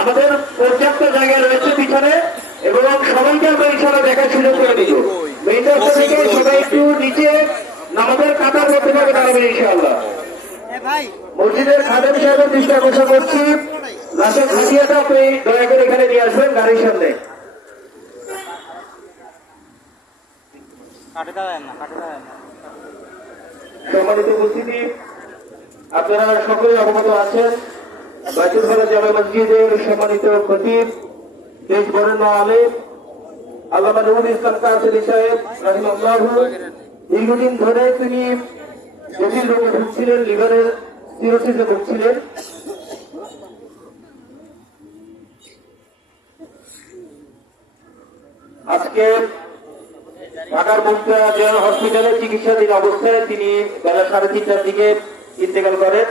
আমাদের পর্যাপ্ত জায়গা রয়েছে পিছনে এবং সবাইকে আমরা ইনশাল্লাহ দেখার সুযোগ করে দিব। মেইন রাস্তা থেকে সবাই একটু নিচে নামাজের কাতার মধ্যে থাকে দাঁড়াবেন ইনশাআল্লাহ। মসজিদের খাদেম সাহেবের দৃষ্টি আকর্ষণ করছি। লাশের খাসিয়াটা আপনি দয়া করে এখানে নিয়ে আসবেন গাড়ির সামনে। সম্মানিত উপস্থিতি আপনারা সকলে অবগত আছেন। দীর্ঘদিন ধরে তিনি জটিল রোগে ভুগছিলেন, লিভারের সিরোসিসে ভুগছিলেন। আজকে ঢাকার মুক্তা জেনারেল হসপিটালে চিকিৎসাধীন অবস্থায় তিনি বেলা সাড়ে তিনটার দিকে ইন্তেকাল করেন।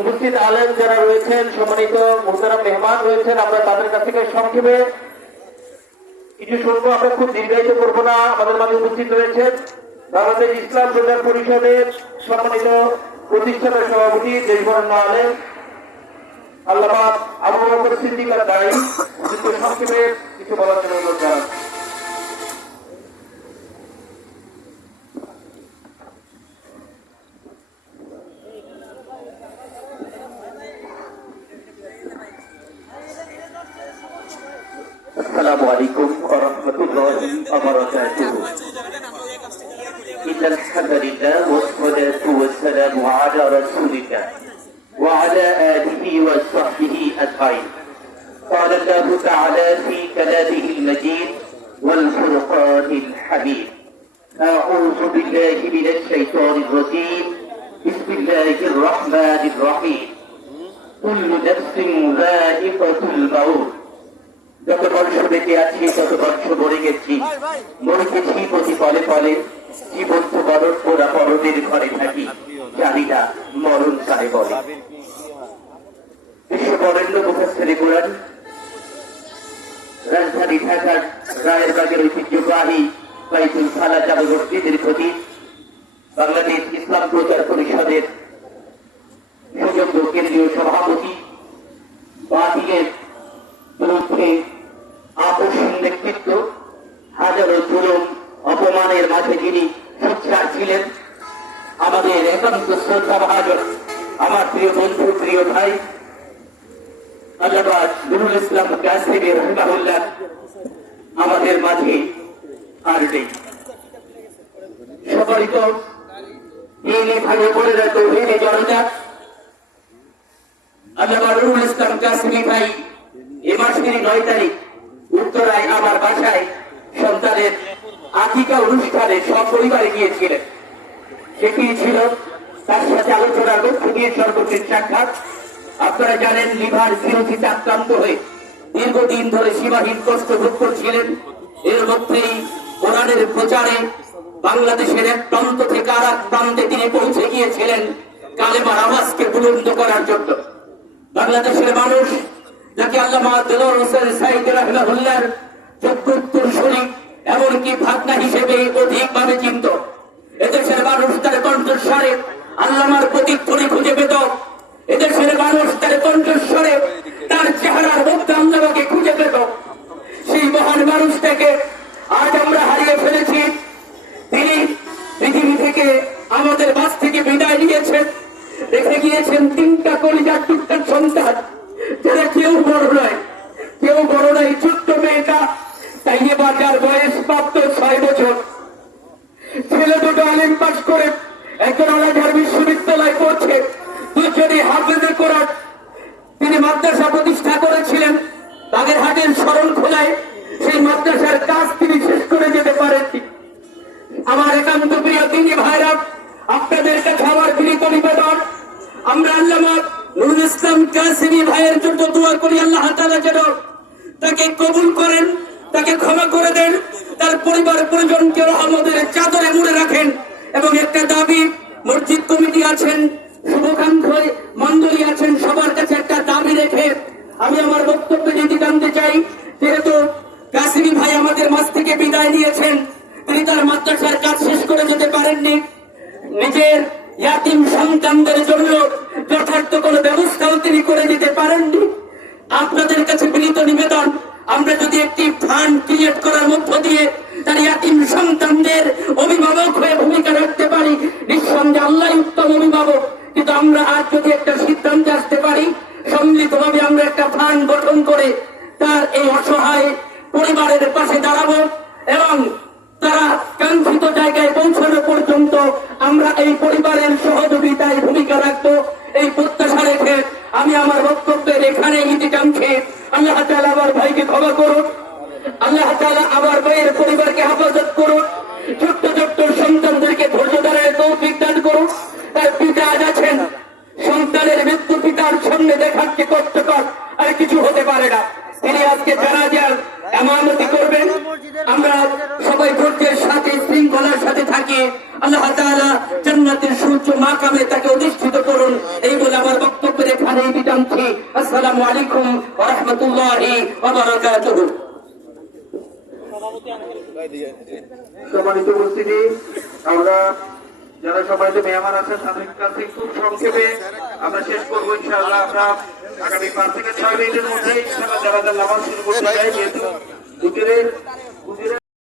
উপস্থিত আলেম যারা রয়েছেন, সম্মানিত মোহতারাম মেহমান রয়েছেন, আমরা তাদের কাছ থেকে সংক্ষেপে কিছু শুনব। আমরা খুব দীর্ঘায়িত করব না, আমাদের মাঝে উপস্থিত রয়েছেন বাংলাদেশ ইসলাম প্রচার পরিষদের সম্মানিত প্রতিষ্ঠানের সভাপতি, দেশবরণ্য আলেম আল্লাহ আবু বকর সিদ্দিক আর দায়ী। সংক্ষেপে কিছু বলার السلام عليكم ورحمة الله وبركاته إن الحمد لله والصلاة والسلام على رسول الله وعلى آله وصحبه أجمعين قال الله تعالى في كلامه المجيد والفرقان الحميد أعوذ بالله من الشيطان الرجيم بسم الله الرحمن الرحيم كل نفس ذائقة الموت যত বর্ষ বেঁচে আছি তত বর্ষ মরে গেছি। মরিতেছি প্রতি ফলে ফলে জীবন তো মরণ ওরা মরণের ঘরে থাকি। জানি না মরণ কারে বলে। বিশ্ব বরেণ্য মুখস্থরে কোরআন। রাজধানী ঢাকার রায়ের বাগের ঐতিহ্যবাহী বাইতুল খালা জামে মসজিদের প্রতি বাংলাদেশ ইসলাম প্রচার পরিষদের সুযোগ্য কেন্দ্রীয় সভাপতি বাতিলের প্রিয় ভাই নুরুল ইসলাম কাসিমি আমাদের মাঝে আর নেই। সবাই তো নয় তারিখ, উত্তরায় আমার সন্তানের অনুষ্ঠানে সপরিবারে গিয়েছিলেন। সেটি ছিল তার সাথে আলোচনার লক্ষ্য সর্বশেষ সাক্ষাৎ আপনারা জানেন লিভার সিরোসিসে আক্রান্ত হয়ে দীর্ঘদিন ধরে সীমাহীন কষ্ট ভোগ করছিলেন। এর মধ্যেই কোরআনের প্রচারে বাংলাদেশের এক প্রান্ত থেকে আর এক প্রান্তে তিনি পৌঁছে গিয়েছিলেন কালেমার আওয়াজকে বুলন্দ করার জন্য। বাংলাদেশের মানুষ যাকে আল্লামা দেলোয়ার হোসেন সাইদ রাহমাহুল্লাহর যোগ্য উত্তরসূরি এমনকি ভাবনা হিসেবে অধিকভাবে চিন্ত। এদেশের মানুষ তার কণ্ঠস্বরে আল্লামার প্রতীক করে খুঁজে পেত এদেশের মানুষ তার কণ্ঠস্বরে, তার চেহারার মধ্যে আল্লামাকে খুঁজে পেত সেই মহান মানুষটাকে আজ আমরা হারিয়ে ফেলেছি। তিনি পৃথিবী থেকে আমাদের বাস থেকে বিদায় নিয়েছেন। রেখে গিয়েছেন তিনটা কলিজার টুকটার সন্তান, যারা কেউ বড় নয়। কেউ বড় নয়, ছোট্ট মেয়েটা। তাই এবার যার বয়স প্রাপ্ত ছয় বছর। ছেলে দুটো আলিম পাস করে একজন আলাদার বিশ্ববিদ্যালয় পড়ছে। দুজনই হাফেজে কোরআন। তিনি মাদ্রাসা প্রতিষ্ঠা করেছিলেন। তাদের হাতের স্মরণ খোলায় সেই মাদ্রাসার কাজ তিনি শেষ করে যেতে পারেননি। আমার একান্ত প্রিয় তিনি ভাইরা, আপনাদের কাছে আমার গৃহীত নিবেদন। আমরা আল্লামা নুরুল ইসলাম কাসিমি ভাইয়ের জন্য দোয়া করি, আল্লাহ তাআলা যেন তাকে কবুল করেন, তাকে ক্ষমা করে দেন, তার পরিবার পরিজনকে রহমতের চাদরে মুড়ে রাখেন। এবং একটা দাবি, মসজিদ কমিটি আছেন শুভাকাঙ্ক্ষী মন্ডলী আছেন, সবার কাছে একটা দাবি রেখে আমি আমার বক্তব্যে যদি জানতে চাই, যেহেতু কাসিমি ভাই আমাদের মাঝ থেকে বিদায় নিয়েছেন, তিনি তার মাদ্রাসার কাজ শেষ করে যেতে পারেননি। নিজের ইয়াতিম সন্তানদের জন্য যথার্থ কোনো ব্যবস্থাও তিনি করে দিতে পারেননি। আপনাদের কাছে বিনীত নিবেদন, আমরা যদি একটি ফান্ড ক্রিয়েট করার মধ্য দিয়ে তার ইয়াতিম সন্তানদের অভিভাবক হয়ে নিঃসন্দেহে আল্লাহ উত্তম অভিভাবক কিন্তু আমরা আজ যদি একটা সিদ্ধান্তে আসতে পারি, সম্মিলিতভাবে আমরা একটা ফান্ড গঠন করে তার এই অসহায় পরিবারের পাশে দাঁড়াবো এবং তারা কাঙ্ক্ষিত জায়গায় পৌঁছানো পর্যন্ত আমরা এই পরিবারের সহযোগিতায় ভূমিকা রাখব। এই প্রত্যাশা রেখে আমি আমার বক্তব্যের এখানে ইতি টানছি। আল্লাহ তাআলা আমার ভাইকে ক্ষমা করুন আল্লাহ তাআলা আমার ভাইয়ের পরিবারকে হেফাজত করুন ছোট্ট ছোট্ট সন্তানদেরকে ধৈর্য করুন তার পিতা আজ আছেন সন্তানের মৃত্যু পিতার সামনে দেখাচ্ছে কষ্টকর আর কিছু হতে পারে না তিনি আজকে জানা যান এমানতি করবেন আমরা সবাই ধৈর্যের সাথে শৃঙ্খলার সাথে থাকি আল্লাহ তাআলা জান্নাতের সূর্য মাকামে তাকে অধিষ্ঠিত করুন এই বলে আমার বক্তব্যের এখানে বিটানছি আসসালামু আলাইকুম ওয়া রাহমাতুল্লাহি সম্মানিত উপস্থিতি আমরা যারা সম্মানিত মেহমান আছে, তাদের কাছে খুব সংক্ষেপে আমরা শেষ করব ইনশাআল্লাহ। আমরা আগামী পাঁচ থেকে ছয় মিনিটের মধ্যে ইনশাআল্লাহ যারা যারা নামাজ শুরু করতে চাই যেহেতু দুপুরের